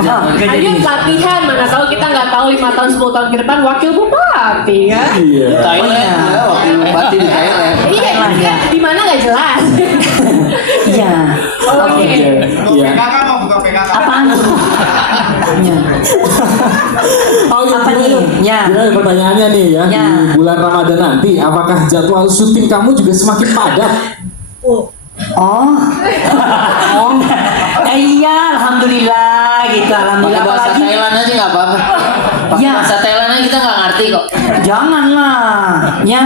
Ayo latihan, mana tahu kita nggak tahu 5 tahun 10 tahun ke depan wakil bupati ya. Iya. Thailand ya, wakil bupati di Thailand. Iya, kan di mana nggak jelas. Iya. Oke. Iya. PKK mau buka PKK. Apaan tuh? Iya. Oh, iya, Apa nih? Ya. Gimana pertanyaannya nih ya, Ya. di bulan Ramadan nanti apakah jadwal syuting kamu juga semakin padat? Oh. Iya, alhamdulillah gitu, Pakai alhamdulillah. bahasa Apalagi Thailand aja nggak apa-apa. Pakai Ya. bahasa Thailand aja kita nggak ngerti kok. janganlah, ya.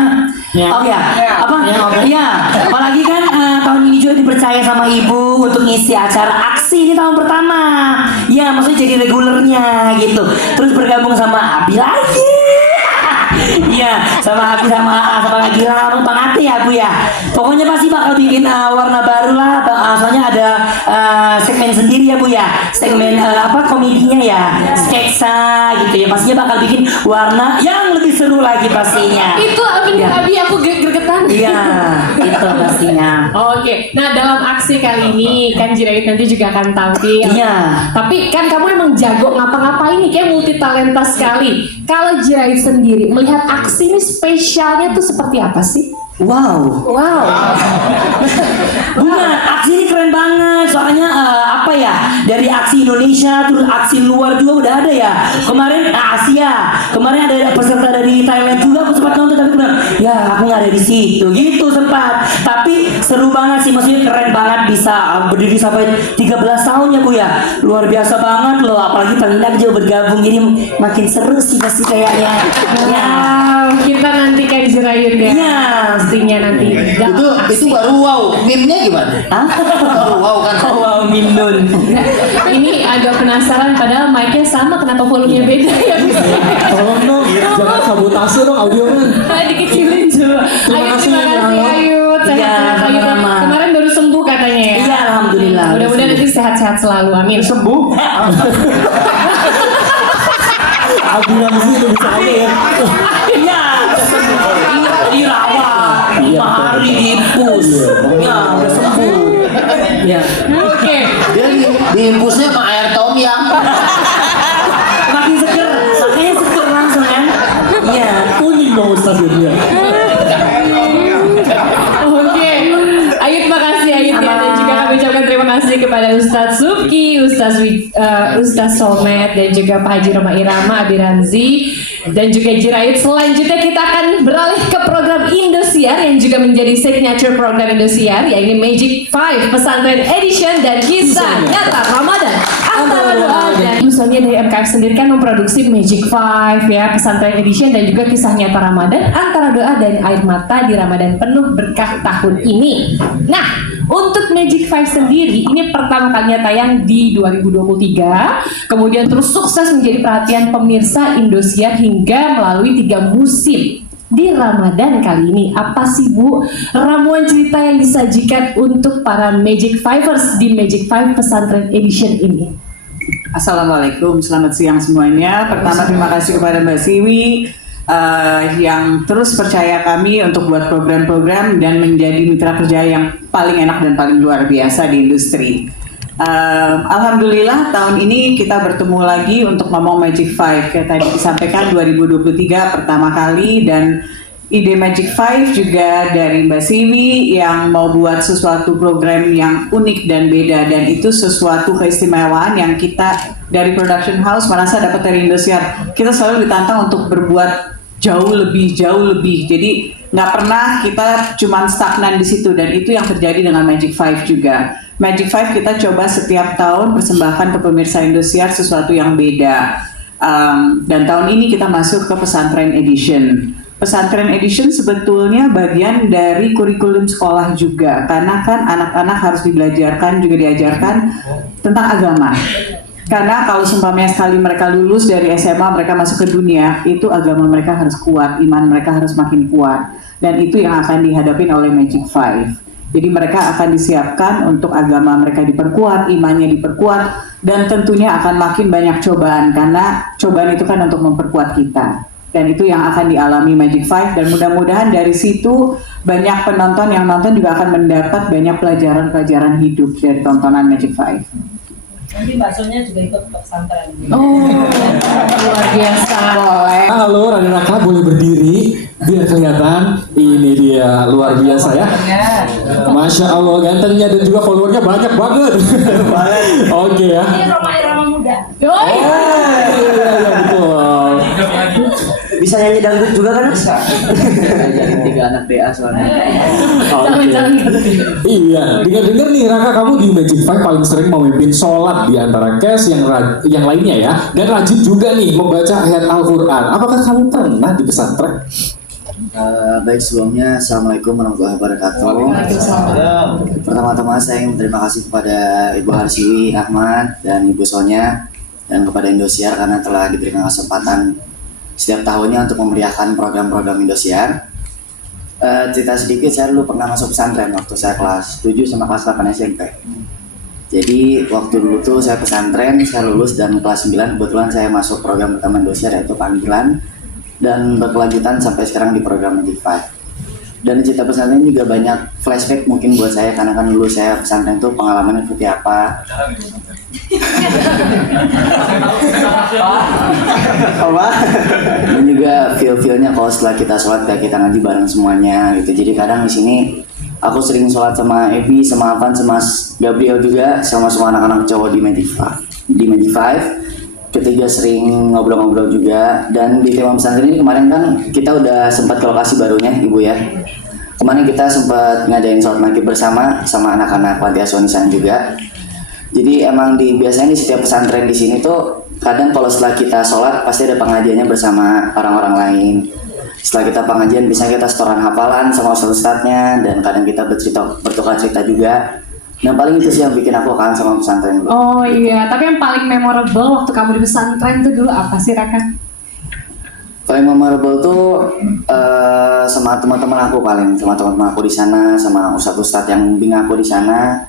Ya. Oh ya, apa? Ya, apalagi kan tahun ini juga dipercaya sama ibu untuk ngisi acara aksi ini tahun pertama. Ya, maksudnya jadi regulernya gitu. Terus bergabung sama Abi lagi. Iya, sama Abi sama Gila, Bang Ati ya Bu ya. Pokoknya pasti bakal bikin warna baru lah. Soalnya ada segmen sendiri ya Bu ya. Segmen komedinya ya, sketsa gitu ya. Pastinya bakal bikin warna yang lebih seru lagi pastinya. Itu Abi, Ya. aku gregetan. Iya, itu pastinya. Oke, nah dalam aksi kali ini kan Jirait nanti juga akan tampil. Iya. Tapi kan kamu emang jago ngapa-ngapain nih, kayak multi talenta sekali. Kalau Jirait sendiri melihat aksi ini spesialnya tuh seperti apa sih? Wow. Wow. Benar, aksi ini keren banget. Soalnya apa ya? Dari aksi Indonesia terus aksi luar juga udah ada ya. Kemarin Asia, kemarin ada peserta dari Thailand juga. Aku sempat nonton tapi aku bilang, ya aku nggak ada di situ. Gitu sempat. Tapi seru banget sih, maksudnya keren banget bisa berdiri sampai 13 tahun ya Bu ya. Luar biasa banget loh. Apalagi Palindak juga bergabung, jadi makin seru sih pasti kayaknya. Ya. Wow, kita nantikan Jirait ya. Iya. Pastinya nanti. Itu baru wow. Meme-nya gimana? Hah? Baru wow kan? Oh, wow, Mindun. Ini agak penasaran, padahal mic-nya sama, kenapa volumenya beda ya? Tolong dong, jangan sabotase dong audio kan. Dikecilin coba. Terima kasih, Terima kasih ya. Ayu. Iya, sama-sama. Kemarin baru sembuh katanya ya. Iya, alhamdulillah. Mudah-mudahan nanti sehat-sehat selalu. Amin. Sembuh. Abi langsung udah bisa aja ya. Iya, dirawat 5 hari diimpus. Ya, udah sembuh. Ya. Oke. Dia diimpusnya sama air tom yam. Makin seger, makanya seger langsung kan. Iya. Kuning dong Ustaz jadinya. Oke. Ayut, makasih Ayut ya. Dan juga kami ucapkan terima kasih kepada Ustadz Subki, Ustadz Solmed, dan juga Pak Haji Roma Irama, Abi Ramzi, dan juga Jirait. Selanjutnya kita akan beralih ke program Indosiar yang juga menjadi signature program Indosiar, yaitu Magic 5 Pesantren Edition dan Kisah Nyata Ramadan Antara Doa. Dan misalnya dari MKF sendiri kan memproduksi Magic 5 ya, Pesantren Edition, dan juga Kisah Nyata Ramadan Antara Doa dan Air Mata di Ramadan Penuh Berkah tahun ini. Nah, untuk Magic 5 sendiri ini pertama kalinya tayang di 2023, kemudian terus sukses menjadi perhatian pemirsa Indosiar hingga melalui 3 musim di Ramadan kali ini. Apa sih Bu ramuan cerita yang disajikan untuk para Magic Fivers di Magic 5 Pesantren Edition ini? Assalamualaikum, selamat siang semuanya. Pertama terima kasih kepada Mbak Siwi yang terus percaya kami untuk buat program-program dan menjadi mitra kerja yang paling enak dan paling luar biasa di industri. Alhamdulillah tahun ini kita bertemu lagi untuk ngomong Magic 5. Kayak tadi disampaikan 2023 pertama kali, dan ide Magic 5 juga dari Mbak Siwi yang mau buat sesuatu program yang unik dan beda, dan itu sesuatu keistimewaan yang kita dari production house merasa dapat dari Indosiar. Kita selalu ditantang untuk berbuat jauh lebih. Jadi nggak pernah kita cuman stagnan di situ, dan itu yang terjadi dengan Magic 5 juga. Magic 5 kita coba setiap tahun persembahkan ke pemirsa Indosiar sesuatu yang beda. Dan tahun ini kita masuk ke Pesantren Edition. Pesantren Edition sebetulnya bagian dari kurikulum sekolah juga, karena kan anak-anak harus diajarkan tentang agama. Karena kalau seumpamanya sekali mereka lulus dari SMA, mereka masuk ke dunia, itu agama mereka harus kuat, iman mereka harus makin kuat. Dan itu yang akan dihadapin oleh Magic 5. Jadi mereka akan disiapkan untuk agama mereka diperkuat, imannya diperkuat, dan tentunya akan makin banyak cobaan, karena cobaan itu kan untuk memperkuat kita. Dan itu yang akan dialami Magic 5, dan mudah-mudahan dari situ banyak penonton yang nonton juga akan mendapat banyak pelajaran-pelajaran hidup dari tontonan Magic 5. Nanti baksonya juga ikut ke pesantren. Oh, luar biasa. Halo, Raden Raka boleh berdiri biar kelihatan. Ini dia luar biasa ya. Masya Allah gantengnya dan juga followernya banyak banget. Oke ya. Ini Roma Irama muda. Oh, Iya betul. Bisa nyanyi dangdut juga kan? Bisa. Jadi 3 anak DA soalnya. jangan. Iya, dengar-dengar nih Raka kamu di Magic Five paling sering memimpin sholat di antara cast yang lainnya ya, dan rajin juga nih membaca ayat Al-Quran. Apakah kamu pernah di pesantren? Baik, sebelumnya Assalamualaikum warahmatullahi wabarakatuh. Pertama-tama saya ingin terima kasih kepada Ibu Harsiwi Ahmad dan Ibu Sonya dan kepada Indosiar karena telah diberikan kesempatan setiap tahunnya untuk memeriahkan program-program Indosiar. Cerita sedikit, saya dulu pernah masuk pesantren waktu saya kelas 7 sama kelas 8 SMP. Jadi waktu dulu tuh saya pesantren, saya lulus dan kelas 9 kebetulan saya masuk program pertama Indosiar yaitu panggilan dan berkelanjutan sampai sekarang di program Magic Five. Dan cerita pesantren juga banyak flashback mungkin buat saya karena kan dulu saya pesantren tuh pengalamannya seperti apa. Dan juga feel-feelnya kalau setelah kita sholat kayak kita ngaji bareng semuanya gitu. Jadi kadang di sini aku sering sholat sama Ebi, sama Avan, sama Gabriel juga, sama semua anak-anak cowok di Magic Five. Ketiga sering ngobrol-ngobrol juga. Dan di tema pesantren ini kemarin kan kita udah sempat ke lokasi barunya Ibu ya. Kemarin kita sempat ngadain sholat maghrib bersama sama anak-anak panti asuhan di sana juga. Jadi emang biasanya di setiap pesantren di sini tuh kadang kalau setelah kita sholat pasti ada pengajiannya bersama orang-orang lain. Setelah kita pengajian biasanya kita setoran hafalan sama ustadz-ustadznya dan kadang kita bertukar cerita juga. Nah paling itu sih yang bikin aku kangen sama pesantren. Oh iya, tapi yang paling memorable waktu kamu di pesantren itu dulu apa sih Raka? Paling memorable tuh sama teman-teman aku sama teman-teman aku di sana, sama ustadz-ustadz yang bimbing aku di sana,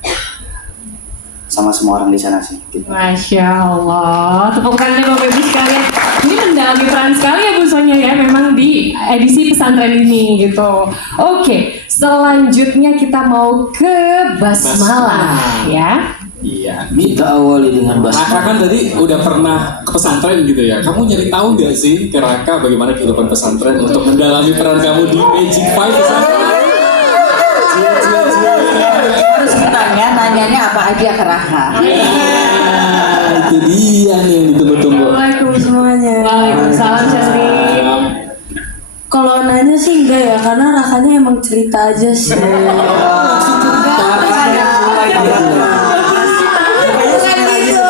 sama semua orang di sana sih. Gitu. Masya Allah, tepuk tangannya Bapak Ibu sekalian. Ini mendalami peran sekali ya Bu Sonya ya, memang di edisi pesantren ini gitu. Oke, selanjutnya kita mau ke basmalah ya. Iya. Kita awali dengan Raka basmalah. kan tadi udah pernah ke pesantren gitu ya. Kamu nyari tahu nggak sih ke Raka bagaimana kehidupan pesantren untuk mendalami peran kamu di Magic Five pesantren? Harus ditanya, nanyanya apa aja ke Raka. Itu dia nih yang ditunggu-tunggu. Assalamualaikum semuanya. Waalaikumsalam Syazri. Kalau nanya sih enggak ya, karena Rakanya emang cerita aja sih. Bukan gitu.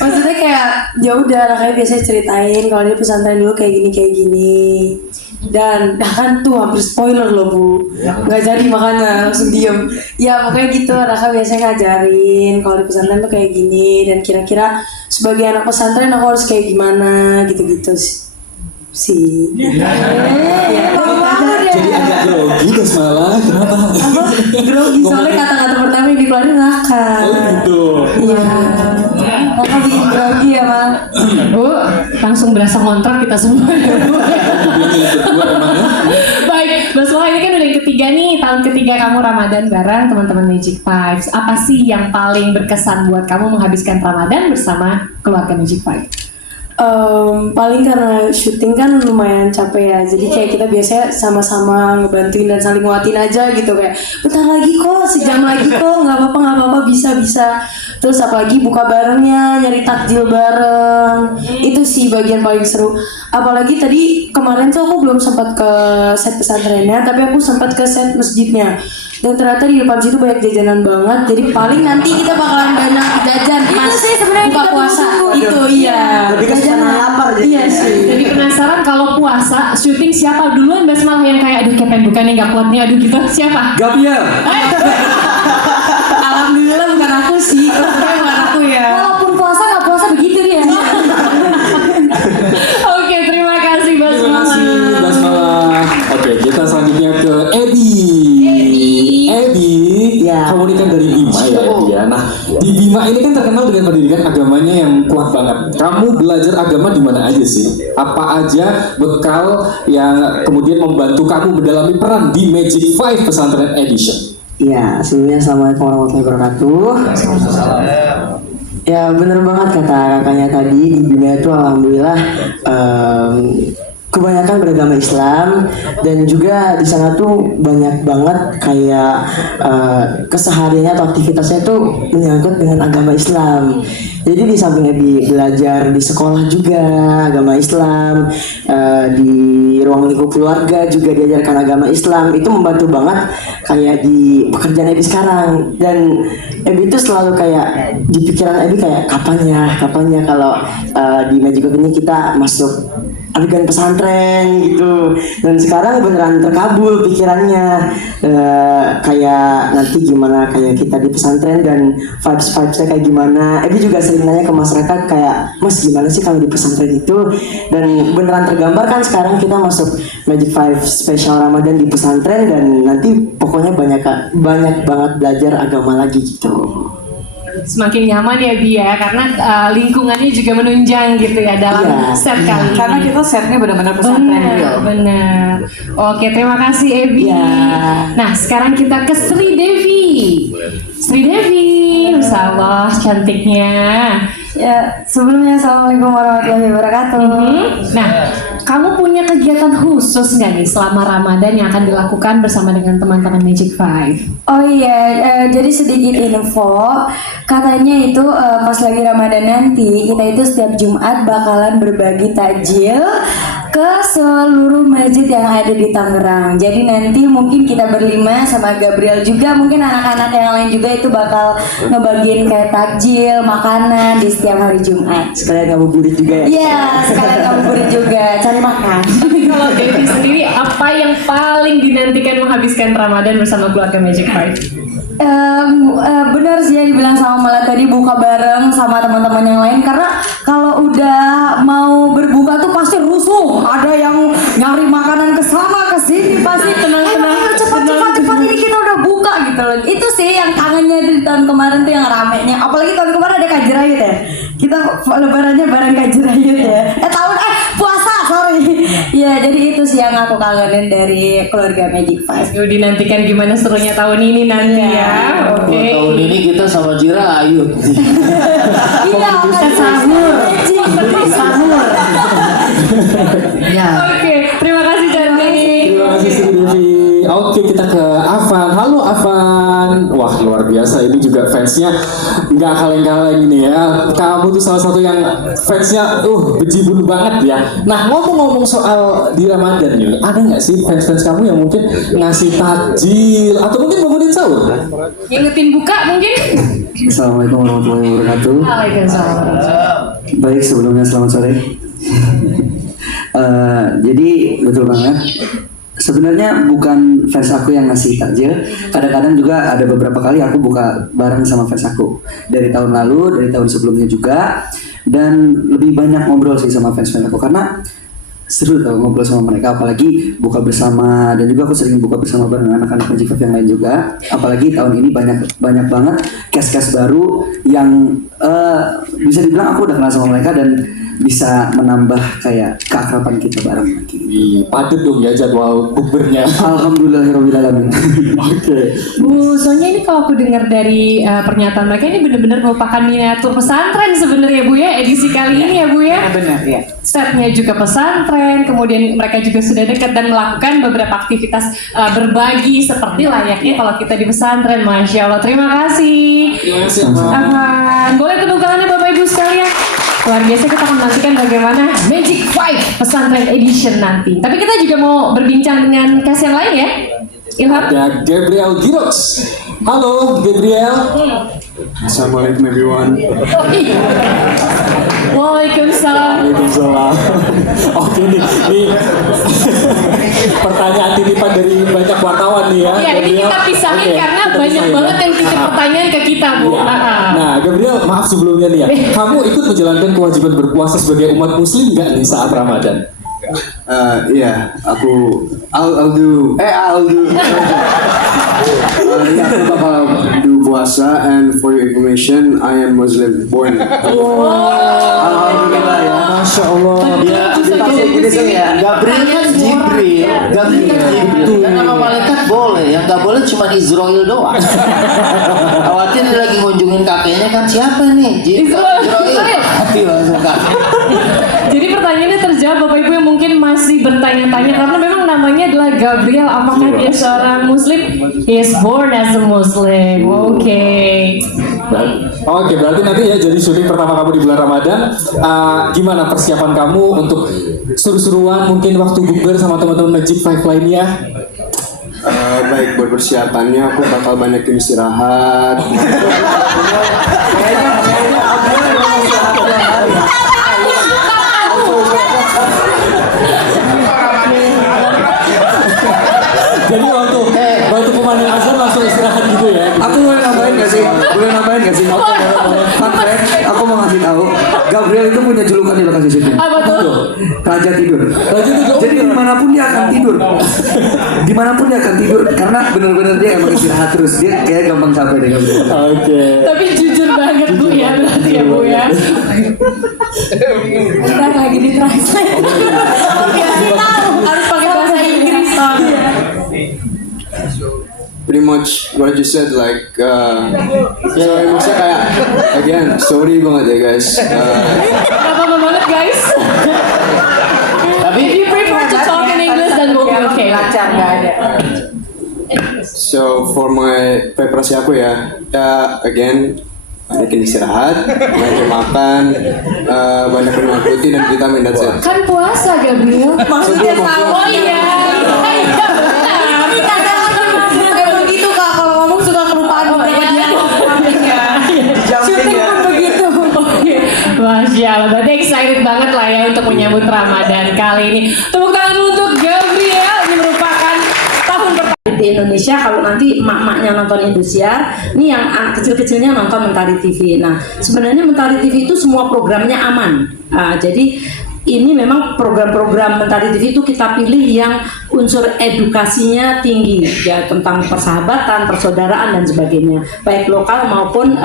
Maksudnya kayak ya udah Rakanya biasanya ceritain kalau dia pesantren dulu kayak gini. Dan kan tuh hampir spoiler loh Bu. Nggak jadi makanya langsung diem. Ya pokoknya gitu Raka biasanya ngajarin kalau di pesantren tuh kayak gini. Dan kira-kira sebagai anak pesantren aku harus kayak gimana gitu-gitu sih. Jadi agak grogi basmalah, kenapa? Grogi soalnya kata-kata pertama yang dikeluarin Raka. Oh gitu. Iya. Raka bikin grogi ya Bang. Bu, langsung berasa ngontrak kita semua ya Bu. Baik, basmalah ini kan udah yang ketiga nih, tahun ketiga kamu Ramadan bareng teman-teman Magic Five. Apa sih yang paling berkesan buat kamu menghabiskan Ramadan bersama keluarga Magic Five? Paling karena syuting kan lumayan capek ya, jadi kayak kita biasanya sama-sama ngebantuin dan saling nguatin aja gitu, kayak bentar lagi kok, sejam lagi kok, nggak apa-apa bisa. Terus apalagi buka barengnya, nyari takjil bareng, itu sih bagian paling seru. Apalagi tadi kemarin tuh aku belum sempat ke set pesantrennya, tapi aku sempat ke set masjidnya. Dan ternyata di depan situ banyak jajanan banget, jadi paling nanti kita bakalan banyak jajan pas buka puasa. Itu iya. Lebih ke sana lapar jadi. Iya sih. Jadi penasaran kalau puasa syuting siapa duluan basmalah yang kayak aduh kayak pengen buka nih nggak kuat nih aduh gitu siapa? Gabriel. Alhamdulillah bukan aku sih, maksudnya bukan aku ya. Walaupun puasa nggak puasa begitu dia. Oke, terima kasih Terima basmalah. kasih basmalah. Oke, kita selanjutnya ke Ebi. Ya. Kamu ini kan dari Bima ya Ebi ya. Nah, di Bima ini kan terkenal dengan pendidikan agamanya yang kuat banget. Kamu belajar agama di mana aja sih? Apa aja bekal yang kemudian membantu kamu mendalami peran di Magic Five Pesantren Edition? Iya, sebelumnya Assalamualaikum warahmatullahi wabarakatuh. Ya bener banget kata kakaknya tadi, di Bima itu alhamdulillah kebanyakan beragama Islam, dan juga di sana tuh banyak banget kayak kesehariannya atau aktivitasnya tuh menyangkut dengan agama Islam. Jadi di samping belajar di sekolah juga agama Islam, di ruang lingkup keluarga juga diajarkan agama Islam. Itu membantu banget kayak di pekerjaan Ebi sekarang. Dan Ebi itu selalu kayak di pikiran Ebi kayak kapannya kalau di Magic of ini kita masuk adegan pesantren gitu. Dan sekarang beneran terkabul pikirannya, kayak nanti gimana kayak kita di pesantren dan vibes-vibesnya kayak gimana. Ebi juga sering nanya ke masyarakat kayak, Mas gimana sih kalau di pesantren itu, dan beneran tergambar kan sekarang kita masuk Magic 5 Special Ramadan di pesantren, dan nanti pokoknya banyak banget belajar agama lagi gitu. Semakin nyaman ya Bi ya, karena lingkungannya juga menunjang gitu ya dalam set kali ini. Karena kita setnya benar-benar pesantren real. Benar. Oke, terima kasih Ebi. Nah, sekarang kita ke Sri Devi. Sri Devi, Masya Allah cantiknya. Ya, sebelumnya Assalamualaikum warahmatullahi wabarakatuh. Nah, kamu punya kegiatan khusus nggak nih selama Ramadan yang akan dilakukan bersama dengan teman-teman Magic 5? Oh iya, jadi sedikit info, katanya itu pas lagi Ramadan nanti kita itu setiap Jumat bakalan berbagi takjil ke seluruh masjid yang ada di Tangerang. Jadi nanti mungkin kita berlima sama Gabriel juga, mungkin anak-anak yang lain juga itu bakal ngebagiin kayak takjil, makanan di setiap hari Jumat. Sekalian ngabuburit juga ya? Iya, sekalian ngabuburit juga, cari makan. Tapi kalau Devi sendiri, apa yang paling dinantikan menghabiskan Ramadan bersama keluarga Magic 5? Benar sih yang dibilang sama Mala tadi, buka bareng sama teman-teman yang lain, karena kalau udah mau berbuka tuh pasti rusuh, ada yang nyari makanan ke sana ke sini, pasti tenang-tenang cepat ini kita udah buka gitu loh. Itu sih yang kangennya di tahun kemarin tuh, yang ramenya, apalagi tahun kemarin ada Kaji Rayut ya, kita lebarannya bareng Kaji Rayut ya, puasa sorry ya. Jadi itu sih yang aku kangenin dari keluarga Magic 5. Yuk dinantikan gimana serunya tahun ini nanti ya. Oke. Tahun ini kita sama Jira ayo. Iya, Kita sahur. Ya. Oke, terima kasih cantik. Terima kasih Sri Devi. Oke, kita ke Afan. Halo Afan. Wah, luar biasa, ini juga fansnya nggak kaleng-kaleng ini ya. Kamu tuh salah satu yang fansnya bejibun banget ya. Nah, ngomong-ngomong soal di Ramadan nih, ada nggak sih fans-fans kamu yang mungkin ngasih takjil atau mungkin bangunin sahur? Ngingetin buka mungkin? Assalamualaikum warahmatullahi wabarakatuh. Waalaikumsalam. Baik, sebelumnya selamat sore. Jadi betul banget. Sebenarnya bukan fans aku yang ngasih takjil. Kadang-kadang juga ada beberapa kali aku buka bareng sama fans aku. Dari tahun lalu, dari tahun sebelumnya juga. Dan lebih banyak ngobrol sih sama fans-fans aku, karena seru tau ngobrol sama mereka, apalagi buka bersama. Dan juga aku sering buka bersama bareng anak-anak Magic yang lain juga. Apalagi tahun ini banyak banget cast-cast baru yang bisa dibilang aku udah kenal sama mereka dan bisa menambah kayak keakraban kita bareng lagi. Padat dong ya jadwal bukbernya. Alhamdulillahirobbilalamin. Oke. Bu, soalnya ini kalau aku dengar dari pernyataan mereka, ini benar-benar merupakan miniatur pesantren sebenarnya Bu ya, edisi kali ini ya Bu ya. Benar ya. Setnya juga pesantren, kemudian mereka juga sudah dekat dan melakukan beberapa aktivitas berbagi seperti layaknya kalau kita di pesantren. Masya Allah, terima kasih. Terima kasih Afan. Boleh tepuk tangannya Bapak Ibu sekalian. Luar biasa, kita akan menantikan bagaimana Magic 5 Pesantren Edition nanti. Tapi kita juga mau berbincang dengan cast yang lain ya. Ilham. Ada Gabriel Girox. Halo Gabriel. Assalamualaikum everyone. Waalaikumsalam. Waalaikumsalam. Oke nih pertanyaan titipan dari banyak wartawan nih ya. Iya, ini kita pisahin karena banyak banget yang titip pertanyaan ke kita Bu. Nah Gabriel, maaf sebelumnya nih ya, kamu ikut menjalankan kewajiban berpuasa sebagai umat muslim nggak nih saat Ramadan? Iya, I'll do. Iya, aku bakal do puasa, and for your information, I am Muslim born. Alhamdulillah ya. Masya Allah. Ya, itu ya. Gabriel kan Jibril. Kan nama malaikat boleh. Yang nggak boleh cuma Israel doang. Khawatir dia lagi ngunjungin kakeknya kan siapa nih? Israel. Hati langsung kakek. Jadi pertanyaannya terjawab Bapak Ibu yang mungkin masih bertanya-tanya karena memang namanya adalah Gabriel. Apakah dia seorang Muslim? He is born as a Muslim. Oke. Oke, berarti nanti ya jadi syuting pertama kamu di bulan Ramadan. Gimana persiapan kamu untuk seru-seruan mungkin waktu bukber sama teman-teman Magic 5 lainnya? Baik, buat persiapannya aku bakal banyakin istirahat. Jadi waktu pemandang azan langsung istirahat gitu ya? Aku boleh nambahin gak sih? Fun fact, aku mau ngasih tahu, Gabriel itu punya julukan di lokasi syuting. Apa tuh? Raja tidur. Raja tidur. Jadi dimanapun dia akan tidur. Dimanapun dia akan tidur karena benar-benar dia emang istirahat terus. Dia kayak gampang capek deh Gabriel. Oke. Tapi jujur banget Bu ya berarti ya Bu ya. Udah lagi di translate. Harus pakai bahasa Inggris. Pretty much what you said, like sorry, maksudnya kayak again sorry banget ya guys. Gak apa-apa banget guys. Tapi If you prefer to talk in English then we'll be okay. Lancar nggak ada. So for my preparasi aku ya again banyakin istirahat, banyakin makan, banyak minum air putih dan vitamin, that's it. Kan puasa Gabriel. Maksudnya sama. Oh iya. Kayak begitu Kak, kalau ngomong suka kelupaan beberapa dia. Syuting pun begitu. Masya Allah, berarti excited banget lah ya untuk menyambut Ramadan kali ini. Tepuk tangan untuk Gabriel, ini merupakan tahun pertama Di Indonesia kalau nanti emak-emaknya nonton Indosiar, ini yang anak kecil-kecilnya nonton Mentari TV. Nah, sebenarnya Mentari TV itu semua programnya aman. Jadi ini memang program-program Mentari TV itu kita pilih yang unsur edukasinya tinggi ya, tentang persahabatan, persaudaraan dan sebagainya, baik lokal maupun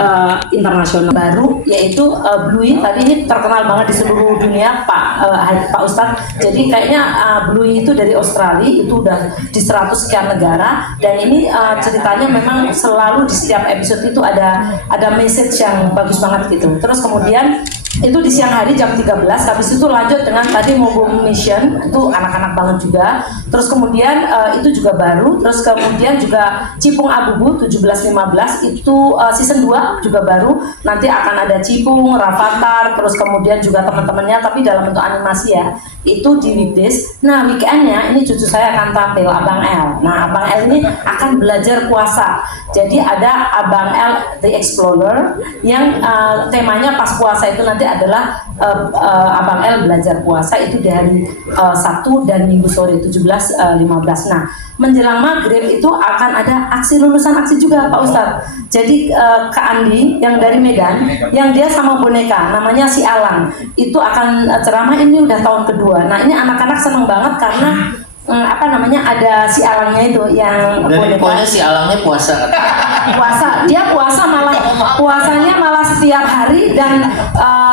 internasional. Baru yaitu Bluey, tadi ini terkenal banget di seluruh dunia Pak Ustadz. Jadi kayaknya Bluey itu dari Australia, itu udah di 100 sekian negara, dan ini ceritanya memang selalu di setiap episode itu ada message yang bagus banget gitu. Terus kemudian itu di siang hari jam 13, habis itu lanjut dengan tadi Mobile Mission, itu anak-anak banget juga. Terus kemudian itu juga baru, terus kemudian juga Cipung Abubu 17-15 itu season 2 juga baru. Nanti akan ada Cipung, Rafathar, terus kemudian juga teman-temannya tapi dalam bentuk animasi ya. Itu di weekdays. Nah, weekendnya ini cucu saya akan tampil, Abang L. Nah, Abang L ini akan belajar puasa. Jadi ada Abang L The Explorer yang temanya pas puasa itu nanti adalah Abang L belajar puasa itu di hari Sabtu dan Minggu sore 17-15. Nah, menjelang maghrib itu akan ada aksi lulusan aksi juga Pak Ustadz. Jadi Kak Andi yang dari Medan, yang dia sama boneka namanya si Alang, itu akan ceramah, ini udah tahun kedua. Nah, ini anak-anak seneng banget karena ada si Alangnya itu yang dan boneka. pokoknya si Alangnya puasa. Dia puasa puasanya malah setiap hari dan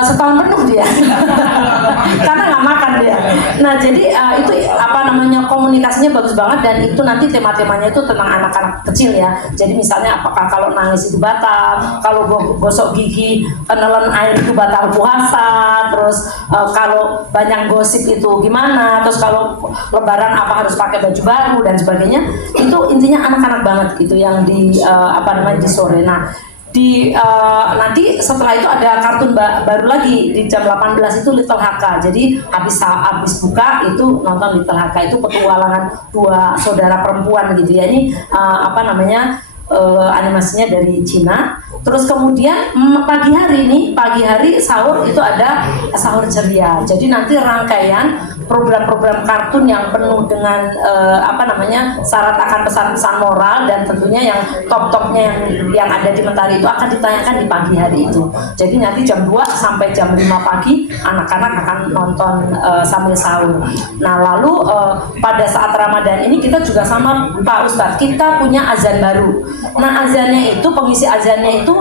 setahun penuh dia karena nggak makan dia. Nah, jadi itu komunikasinya bagus banget, dan itu nanti tema-temanya itu tentang anak-anak kecil ya. Jadi misalnya apakah kalau nangis itu batal, kalau gosok gigi nelen air itu batal puasa, terus kalau banyak gosip itu gimana, terus kalau lebaran apa harus pakai baju baru dan sebagainya. Itu intinya anak-anak banget gitu yang di di sore. Nah, nanti setelah itu ada kartun baru lagi di jam 18 itu Little HK. Jadi habis buka itu nonton Little HK, itu petualangan dua saudara perempuan gitu ya. Ini animasinya dari Cina. Terus kemudian pagi hari sahur itu ada sahur ceria. Jadi nanti rangkaian program-program kartun yang penuh dengan syarat akan pesan-pesan moral dan tentunya yang top-topnya yang ada di Mentari itu akan ditanyakan di pagi hari itu. Jadi nanti jam 2 sampai jam 5 pagi anak-anak akan nonton sambil sahur. Nah lalu pada saat Ramadan ini kita juga sama Pak Ustadz, kita punya azan baru. Nah azannya itu, pengisi azannya itu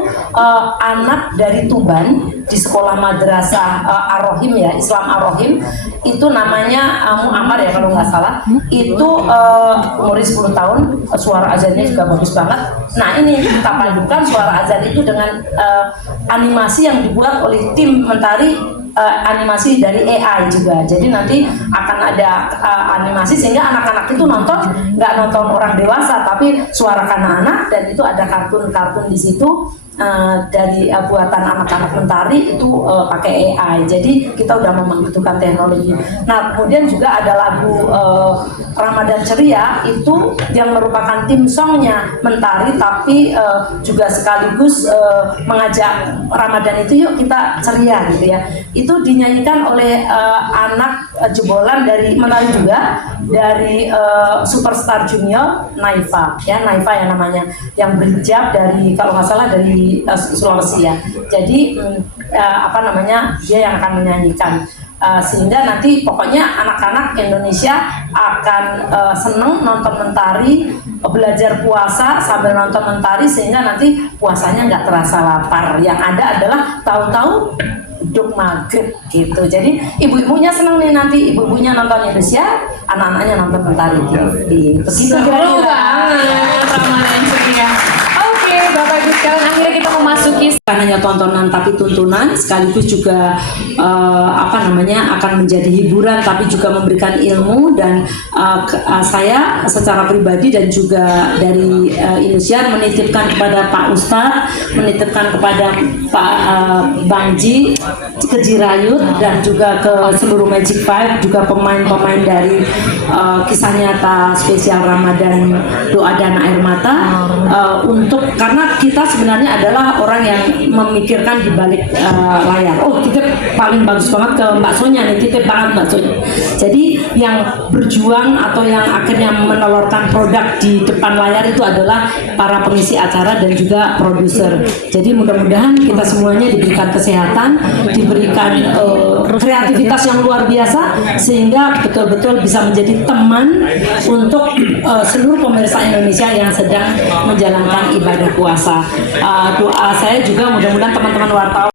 anak dari Tuban di sekolah madrasah Ar-Rohim ya, Islam Ar-Rohim, itu namanya Muammar ya kalau nggak salah, itu umurnya 10 tahun, suara azannya juga bagus banget. Nah ini kita padukan suara azan itu dengan animasi yang dibuat oleh tim Mentari, animasi dari AI juga. Jadi nanti akan ada animasi sehingga anak-anak itu nggak nonton orang dewasa, tapi suara anak-anak, dan itu ada kartun-kartun di situ. Dari buatan anak-anak Mentari itu pakai AI, jadi kita udah membutuhkan teknologi. Nah kemudian juga ada lagu Ramadan Ceria itu yang merupakan tim songnya Mentari, tapi juga sekaligus mengajak Ramadan itu yuk kita ceria gitu ya. Itu dinyanyikan oleh anak jebolan dari Mentari juga, dari Superstar Junior Naifa ya namanya, yang berhijab dari kalau nggak salah dari Sulawesi ya. Jadi dia yang akan menyanyikan, sehingga nanti pokoknya anak-anak Indonesia akan seneng nonton Mentari, belajar puasa sambil nonton Mentari, sehingga nanti puasanya nggak terasa lapar. Yang ada adalah tahu-tahu duduk maghrib gitu. Jadi ibu-ibunya seneng nih, nanti ibu-ibunya nonton Indonesia, anak-anaknya nonton Mentari TV. Begitu kira-kira. Ramadan ceria. Oke, Bapak Ibu sekalian, akhirnya kita memasuki bukan hanya tontonan tapi tuntunan, sekaligus juga akan menjadi hiburan tapi juga memberikan ilmu. Dan saya secara pribadi dan juga dari Indosiar menitipkan kepada Pak Ustadz, menitipkan kepada Pak Bangji Kejirayut, dan juga ke seluruh Magic Five, juga pemain-pemain dari kisah nyata spesial Ramadan Doa dan Air Mata, karena kita sebenarnya adalah orang yang memikirkan di balik layar. Oh, titip paling bagus banget ke Mbak Sonya nih, titip banget Mbak Sonya. Jadi yang berjuang atau yang akhirnya menelurkan produk di depan layar itu adalah para pengisi acara dan juga produser. Jadi mudah-mudahan kita semuanya diberikan kesehatan, diberikan kreativitas yang luar biasa, sehingga betul-betul bisa menjadi teman untuk seluruh pemirsa Indonesia yang sedang menjalankan ibadah puasa. Doa saya juga mudah-mudahan teman-teman wartawan